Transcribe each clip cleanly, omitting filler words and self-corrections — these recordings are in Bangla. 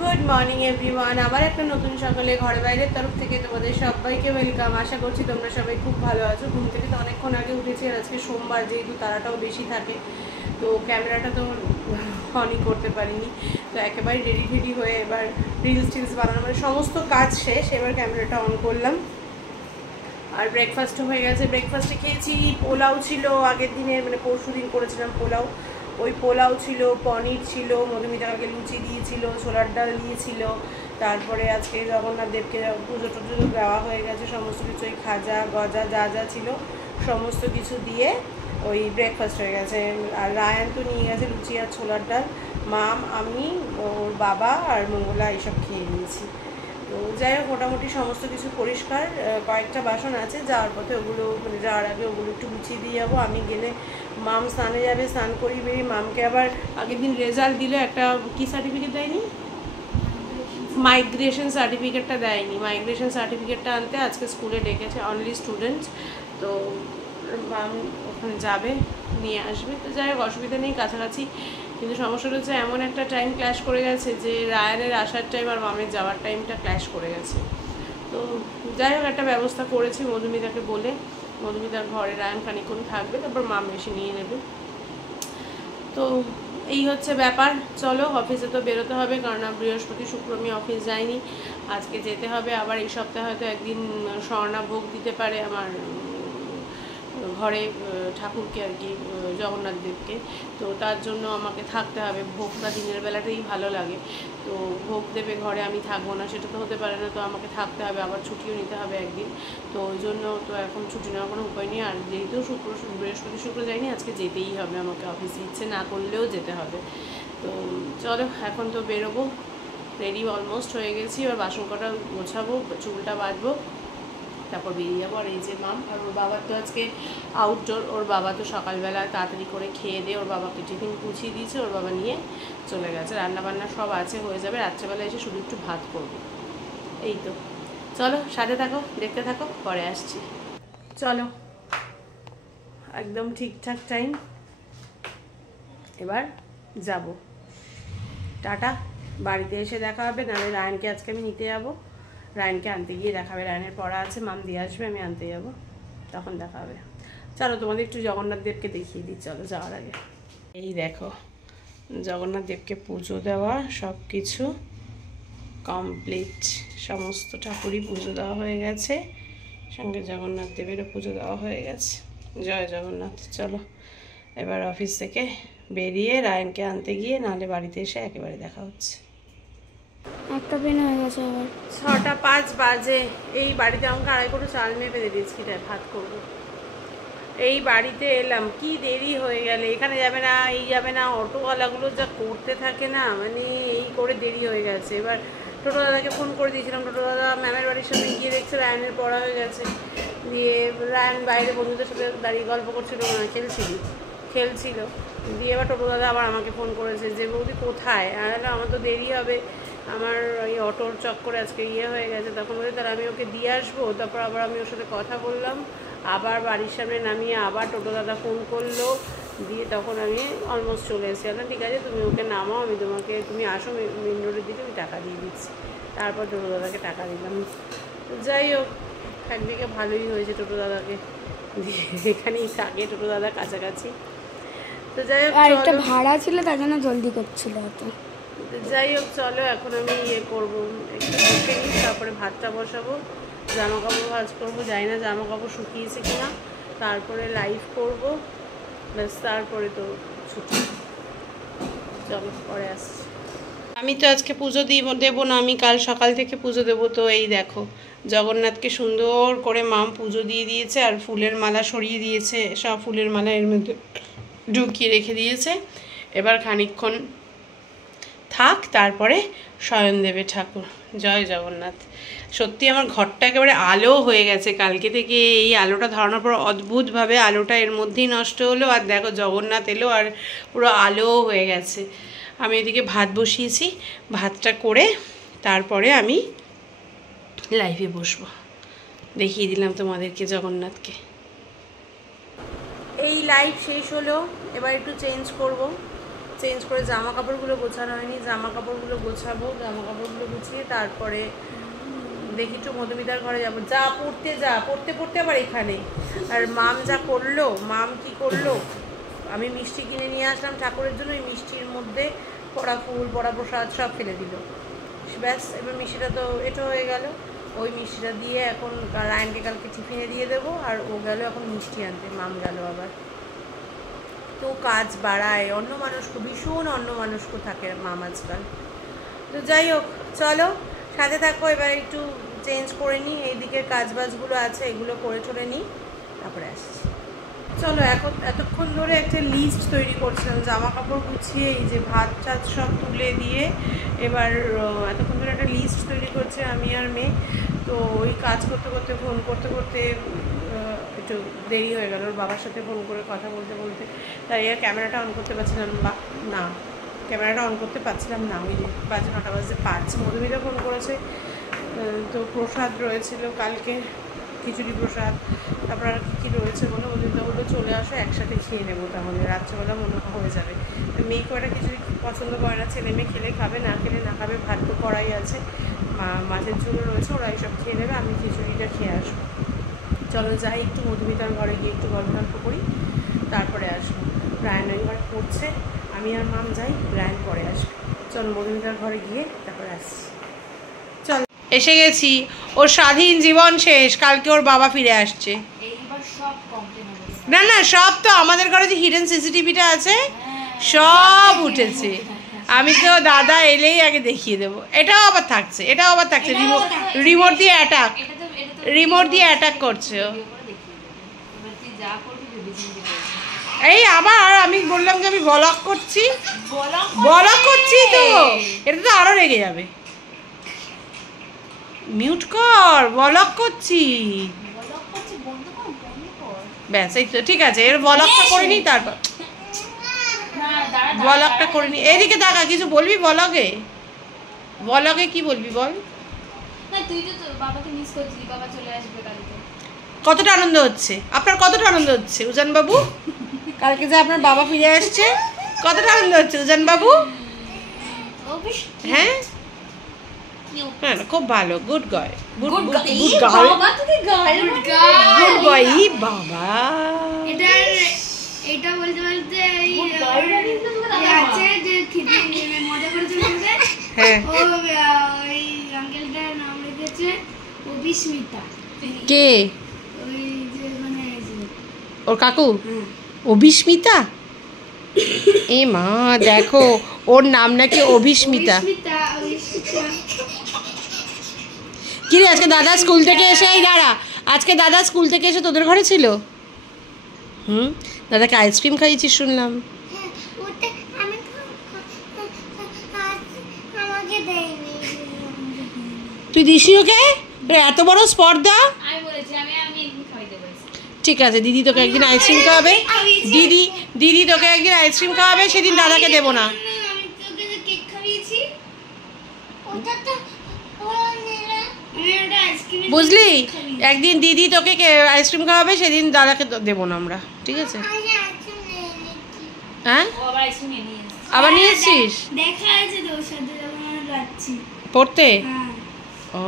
Good morning everyone. আবার একটা নতুন সকালে ঘরে বাইরের তরফ থেকে তোমাদের সবাইকে ওয়েলকাম। আশা করছি তোমরা সবাই খুব ভালো আছো। ঘুম থেকে তো অনেকক্ষণ আগে উঠেছি, আর আজকে সোমবার, যেহেতু তারাটাও বেশি থাকে, তো ক্যামেরাটা তো অনই করতে পারিনি। তো একেবারে রেডি হয়ে এবার রিলস বানানো মানে সমস্ত কাজ শেষ, এবার ক্যামেরাটা অন করলাম। আর ব্রেকফাস্টও হয়ে গেছে। ব্রেকফাস্টে খেয়েছি পোলাও ছিল আগের দিনের, মানে পরশু দিন করেছিলাম পোলাও। ওই পোলাও ছিল, পনির ছিল, মধুমিতাকে লুচি দিয়েছিল, ছোলার ডাল দিয়েছিল। তারপরে আজকে জগন্নাথ দেবকে পুজো টুজো দেওয়া হয়ে গেছে, সমস্ত কিছু ওই খাজা গজা যা যা ছিল সমস্ত কিছু দিয়ে ওই ব্রেকফাস্ট হয়ে গেছে। আর রায়ান তো নিয়ে গেছে লুচি আর ছোলার ডাল, মাম, আমি, ওর বাবা আর মঙ্গলা এইসব খেয়ে নিয়েছি। তো যাই হোক, মোটামুটি সমস্ত কিছু পরিষ্কার। কয়েকটা বাসন আছে, যাওয়ার পথে ওগুলো মানে যাওয়ার আগে ওগুলো একটু গুছিয়ে দিয়ে যাবো। আমি গেলে মাম স্নানে যাবে, স্নান করি বেরিয়ে। মামকে আবার আগের দিন রেজাল্ট দিলে একটা কি সার্টিফিকেট দেয়নি, মাইগ্রেশন সার্টিফিকেটটা দেয়নি। মাইগ্রেশন সার্টিফিকেটটা আনতে আজকে স্কুলে ডেকেছে, অনলি স্টুডেন্টস। তো মাম ওখানে যাবে, নিয়ে আসবে। তো যাই হোক, অসুবিধা নেই, কাছাকাছি। কিন্তু সমস্যাটা হচ্ছে এমন একটা টাইম ক্ল্যাশ করে গেছে যে রায়ানের আসার টাইম আর মামের যাওয়ার টাইমটা ক্ল্যাশ করে গেছে। তো যাই হোক, একটা ব্যবস্থা করেছি মধুমিতাকে বলে। মধুমিতার ঘরে রায়ান খানিক্ষণ থাকবে, তারপর মাম এসে নিয়ে নেবে। তো এই হচ্ছে ব্যাপার। চলো, অফিসে তো বেরোতে হবে, কারণ বৃহস্পতি শুক্র আমি অফিস যাইনি, আজকে যেতে হবে। আবার এই সপ্তাহে হয়তো একদিন স্বর্ণা ভোগ দিতে পারে আমার ঘরে ঠাকুরকে আর কি, জগন্নাথ দেবকে। তো তার জন্য আমাকে থাকতে হবে। ভোগটা দিনের বেলাটাই ভালো লাগে, তো ভোগ দেবে ঘরে, আমি থাকবো না সেটা তো হতে পারে না। তো আমাকে থাকতে হবে, আবার ছুটিও নিতে হবে একদিন। তো ওই জন্য তো এখন ছুটি নেওয়ার কোনো উপায় নেই। আর যেহেতু বৃহস্পতি শুক্র যাইনি, আজকে যেতেই হবে আমাকে অফিসে, ইচ্ছে না করলেও যেতে হবে। তো চলো, এখন তো বেরোবো, রেডি অলমোস্ট হয়ে গেছি। এবার বাসন কটা গোছাবো, চুলটা বাঁধবো, তারপর বেরিয়ে যাবো। আর এই যে মাম আর ওর বাবার তো আজকে আউটডোর। ওর বাবা তো সকালবেলা তাড়াতাড়ি করে খেয়ে দিয়ে ওর বাবাকে টিফিন গুছিয়ে দিয়েছে, ওর বাবা নিয়ে চলে গেছে। রান্নাবান্না সব আছে, হয়ে যাবে। রাত্রেবেলা এসে শুধু একটু ভাত করবো, এই তো। চলো, সাথে থাকো, দেখতে থাকো, পরে আসছি। চলো, একদম ঠিকঠাক টাইম, এবার যাব। টাটা। বাড়িতে এসে দেখা হবে, নাহলে রায়ানকে আজকে আমি নিতে যাবো। রায়ানকে আনতে গিয়ে দেখা হবে, রায়ানের পড়া আছে, মাম দিয়ে আসবে, আমি আনতে যাব, তখন দেখা হবে। চলো, তোমাদের একটু জগন্নাথ দেবকে দেখিয়ে দিই, চলো যাওয়ার আগে। এই দেখো, জগন্নাথ দেবকে পুজো দেওয়া সব কিছু কমপ্লিট, সমস্ত ঠাকুরই পুজো দেওয়া হয়ে গেছে, সঙ্গে জগন্নাথ দেবেরও পুজো দেওয়া হয়ে গেছে। জয় জগন্নাথ। চলো, এবার অফিস থেকে বেরিয়ে রায়ানকে আনতে গিয়ে, নাহলে বাড়িতে এসে একেবারে দেখা হচ্ছে। একটা পেন হয়ে গেছে আবার। 6টা 5 বাজে। এই বাড়িতে আমাকে 2.5 কোটো চাল মেপে দিয়ে বিস্কিটায় ভাত করবো। এই বাড়িতে এলাম, কি দেরি হয়ে গেলে। এখানে যাবে না, এই যাবে না, অটোওয়ালাগুলো যা করতে থাকে না, মানে এই করে দেরি হয়ে গেছে। এবার টোটো দাদাকে ফোন করে দিয়েছিলাম, টোটো দাদা ম্যামের বাড়ির সামনে গিয়ে দেখছে রায়ানের পড়া হয়ে গেছে। দিয়ে রায়ান বাইরে বন্ধুদের সাথে দাঁড়িয়ে গল্প করছিল, খেলছিল। দিয়ে এবার টোটো দাদা আবার আমাকে ফোন করেছে যে বৌদি কোথায়। আমার তো দেরি হবে, আমার ওই অটোর চক্করে আজকে হয়ে গেছে। তখন বলে তাহলে আমি ওকে দিয়ে আসবো। তারপর আবার আমি ওর সাথে কথা বললাম, আবার বাড়ির সামনে নামিয়ে আবার টোটো দাদা ফোন করলো। দিয়ে তখন আমি অলমোস্ট চলে এসেছি। ঠিক আছে, তুমি ওকে নামাও, আমি তোমাকে, তুমি আসো মেন রোডের দিকে, আমি টাকা দিয়ে দিচ্ছি। তারপর টোটো দাদাকে টাকা দিলাম। যাই হোক, একদিকে ভালোই হয়েছে, টোটো দাদাকে দিয়ে এখানেই থাকে, টোটো দাদা কাছাকাছি। তো যাই হোক, আর একটা ভাড়া ছিল, তার জন্য জলদি করছিল হয়তো। যাই হোক, চলো, এখন আমি করবো, একটু বসে নিই, তারপরে ভাতটা বসাবো, জামা কাপড় ভাজ করবো। জানি না জামা কাপড় শুকিয়েছে কিনা, তারপরে লাইভ করবো, ব্যাস, তারপরে তো ছুটি। চলো, পরে আসছি। আমি তো আজকে পুজো দেবো না, আমি কাল সকাল থেকে পুজো দেবো। তো এই দেখো, জগন্নাথকে সুন্দর করে মাম পুজো দিয়ে দিয়েছে, আর ফুলের মালা সরিয়ে দিয়েছে, সব ফুলের মালা এর মধ্যে ঢুকিয়ে রেখে দিয়েছে। এবার খানিকক্ষণ থাক, তারপরে শয়ন দেবে ঠাকুর। জয় জগন্নাথ। সত্যি আমার ঘরটা একেবারে আলো হয়ে গেছে কালকে থেকে। এই আলোটা ধরানোর পর অদ্ভুতভাবে আলোটা এর মধ্যেই নষ্ট হলো, আর দেখো জগন্নাথ এলো আর পুরো আলো হয়ে গেছে। আমি এদিকে ভাত বসিয়েছি, ভাতটা করে তারপরে আমি লাইভে বসবো। দেখিয়ে দিলাম তোমাদেরকে জগন্নাথকে। এই লাইভ শেষ হলো, এবার একটু চেঞ্জ করব। চেঞ্জ করে জামা কাপড়গুলো গোছানো হয়নি, জামা কাপড়গুলো গোছাবো, জামা কাপড়গুলো গুছিয়ে তারপরে দেখি একটু মধুমিতার ঘরে যাবো। যা পড়তে পড়তে আবার এখানে। আর মাম যা করলো, মাম কি করলো, আমি মিষ্টি কিনে নিয়ে আসলাম ঠাকুরের জন্য, ওই মিষ্টির মধ্যে পড়া ফুল পড়া প্রসাদ সব ফেলে দিল। ব্যাস, এবার মিষ্টিটা তো এটা হয়ে গেল। ওই মিষ্টিটা দিয়ে এখন রায়নকে কালকে টিফিনে দিয়ে দেবো। আর ও গেল এখন মিষ্টি আনতে, মাম গেল আবার। তো কাজ বাড়ায়, অন্যমনস্ক, ভীষণ অন্যমনস্ক থাকে মাম আজকাল। তো যাই হোক, চলো সাথে থাকো। এবার একটু চেঞ্জ করে নিই, এইদিকে কাজবাজগুলো আছে এগুলো করে ঠরে নিই, তারপরে আসছি। চলো, এতক্ষণ ধরে একটা লিস্ট তৈরি করছিলাম, জামা কাপড় গুছিয়ে এই যে ভাত টাত সব তুলে দিয়ে এবার এতক্ষণ ধরে একটা লিস্ট তৈরি করছে আমি আর মেয়ে। তো ওই কাজ করতে করতে ফোন করতে করতে একটু দেরি হয়ে গেল, ওর বাবার সাথে ফোন করে কথা বলতে বলতে। তাই আর ক্যামেরাটা অন করতে পারছিলাম না, ক্যামেরাটা অন করতে পারছিলাম না। ওই যে বাজে 9:05। মধুমিতা ফোন করেছে, তো প্রসাদ রয়েছিল কালকে, খিচুড়ি প্রসাদ, তারপর আর কী রয়েছে বলে মধুমিতা বললো চলে আসো একসাথে খেয়ে নেবো, তাহলে রাত্রেবেলা মনে হয়ে যাবে। মেয়েকেও একটা খিচুড়ি পছন্দ করে না, ছেলে মেয়ে খেলে খাবে, না খেলে না খাবে। ভাত তো করাই আছে, মাছের ঝোলও রয়েছে, ওরা এইসব খেয়ে নেবে, আমি খিচুড়িটা খেয়ে আসবো। চলো যাই, একটু মধুমিতার ঘরে গিয়ে একটু গল্প করি, তারপরে আসবো। রায়ন ওই ঘরে পড়ছে, আমি আর মাম যাই, রায়ন পরে আসবে। চলো মধুমিতার ঘরে গিয়ে তারপরে আসছি। চল, এসে গেছি। ওর স্বাধীন জীবন শেষ, কালকে ওর বাবা ফিরে আসছে। না সব তো আমাদের ঘরে যে হিডেন সিসিটিভিটা আছে সব উঠেছে। আমি তো দাদা এলেই আগে দেখিয়ে দেবো। এটাও আবার থাকছে রিমোট দিয়ে অ্যাটাক করছে। এই আবার আমি বললাম যে আমি ব্লগ করছি তো এটা তো আরো রেগে যাবে। মিউট কর, ব্লগ করছি। ব্যাস, এই তো ঠিক আছে। এর ব্লগটা করে নি, তারপর ব্লগটা করে নি। এদিকে দেখা, কিছু বলবি ব্লগে কি বলবি বল। কতটা আনন্দ হচ্ছে আপনার, কতটা আনন্দ হচ্ছে উজান বাবু কালকে যে আপনার বাবা ফিরে আসছে? কতটা আনন্দ হচ্ছে উজান বাবু? হ্যাঁ হ্যাঁ, খুব ভালো। গুড বয়, গুড বয় বাবা। এটা বলতে বলতে আছে যে মজা করেছে, হ্যাঁ, ওই আঙ্কেলটার নাম রেখেছে অভিস্মিতা। কে? ওই যে মানে ওর কাকু অভিস্মিতা। এ মা, দেখো ওর নাম নাকি অভিস্মিতা। কি রে, আজকে দাদা স্কুল থেকে এসে, এই দাঁড়া, আজকে দাদা স্কুল থেকে এসে তোদের ঘরে ছিল? দাদাকে আইসক্রিম খাইয়েছিস শুনলাম। তুই দিসি ওকে? এত বড় স্পর্ধা। ঠিক আছে, দিদি তোকে একদিন আইসক্রিম খাওয়াবে। দিদি তোকে একদিন আইসক্রিম খাওয়াবে, সেদিন দাদাকে দেবো না। বুঝলি, একদিন দিদি তোকে আইসক্রিম খাওয়াবে, সেদিন দাদাকে দেবো না আমরা, ঠিক আছে? হ্যাঁ, আবার নিয়ে এসছিস পড়তে? ও,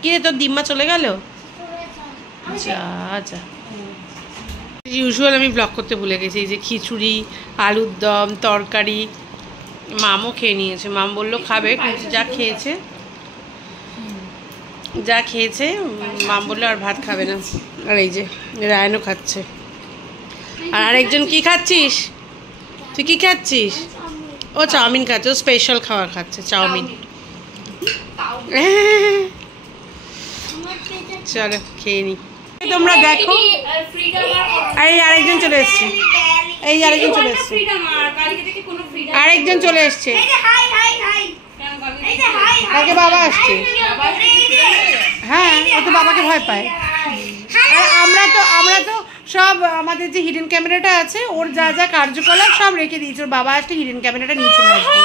কি রে, তোর দিম্মা চলে গেল? যা ইউজুয়াল আমি ব্লগ করতে ভুলে গেছি। এই যে খিচুড়ি, আলুর দম, তরকারি, মামও খেয়ে নিয়েছে। মাম বললো খাবে, কিন্তু যা খেয়েছে মাম বললো আর ভাত খাবে না। আর এই যে রায়নও খাচ্ছে। আর আরেকজন কি খাচ্ছিস? তুই কি খাচ্ছিস? ও চাউমিন খাচ্ছে, ও স্পেশাল খাবার খাচ্ছে, চাউমিন। চলো খেয়ে নি। তোমরা দেখো, এই আরেকজন চলে এসছে, আরেকজন চলে এসছে। কালকে বাবা আসছে। হ্যাঁ, ও তো বাবাকে ভয় পায়। আর আমরা তো সব আমাদের যে হিডেন ক্যামেরাটা আছে, ওর যা যা কার্যকলাপ সব রেখে দিয়েছি। ওর বাবা আসলে হিডেন ক্যামেরাটা নিয়ে চলে আসবে।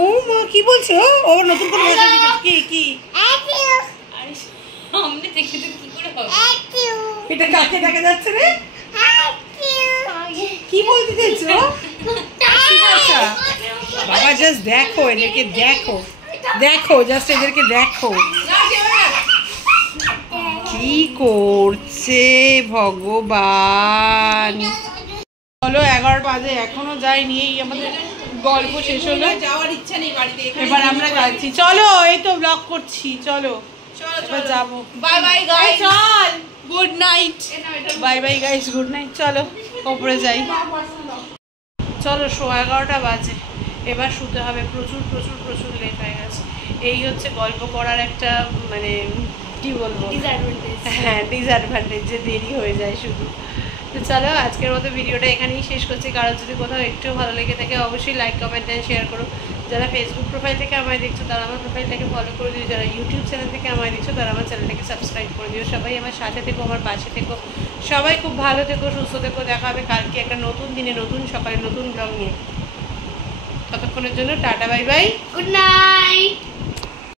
ও মা, কি বলছো? ও নতুন করে কি এটা কাকে দেখা যাচ্ছে রে? কি বলতে চাইছো? বাবা জাস্ট দেখো এদেরকে, দেখো দেখো, জাস্ট এদেরকে দেখো কি করছে ভগবান। চলো 11 বাজে, এখনো যাইনি, এই আমাদের গল্প শেষ হলো, যাওয়ার ইচ্ছা নেই বাড়িতে, এবার আমরা যাচ্ছি। চলো এই তো ব্লগ করছি, চলো এবার যাবো। বাই বাই গাইস, চল good night, bye bye guys, good night. চলো ওপরে যাই, চলো 11:15 বাজে, এবার শুতে হবে। প্রচুর প্রচুর প্রচুর লেট হয়ে গেছে। এই হচ্ছে গল্প করার একটা মানে কি বলবো, হ্যাঁ ডিসঅ্যাডভান্টেজ, যে দেরি হয়ে যায় শুধু। তো চলো আজকের মতো ভিডিওটা এখানেই শেষ করছি। কারোর যদি কোথাও একটু ভালো লেগে থাকে অবশ্যই লাইক কমেন্ট অ্যান্ড শেয়ার করো। যারা ফেসবুক প্রোফাইল থেকে আমায় দেখছো তারা আমার প্রোফাইলটাকে ফলো করে দিও, যারা ইউটিউব চ্যানেল থেকে আমায় দেখছো তারা আমার চ্যানেলটাকে সাবস্ক্রাইব করে দিও। সবাই আমার সাথে থেকো, আমার পাশে থেকো, সবাই খুব ভালো থেকো, সুস্থ থেকো। দেখা হবে কালকে একটা নতুন দিনে, নতুন সকালে, নতুন ব্লগ নিয়ে। ততক্ষণের জন্য tata, bye bye, good night.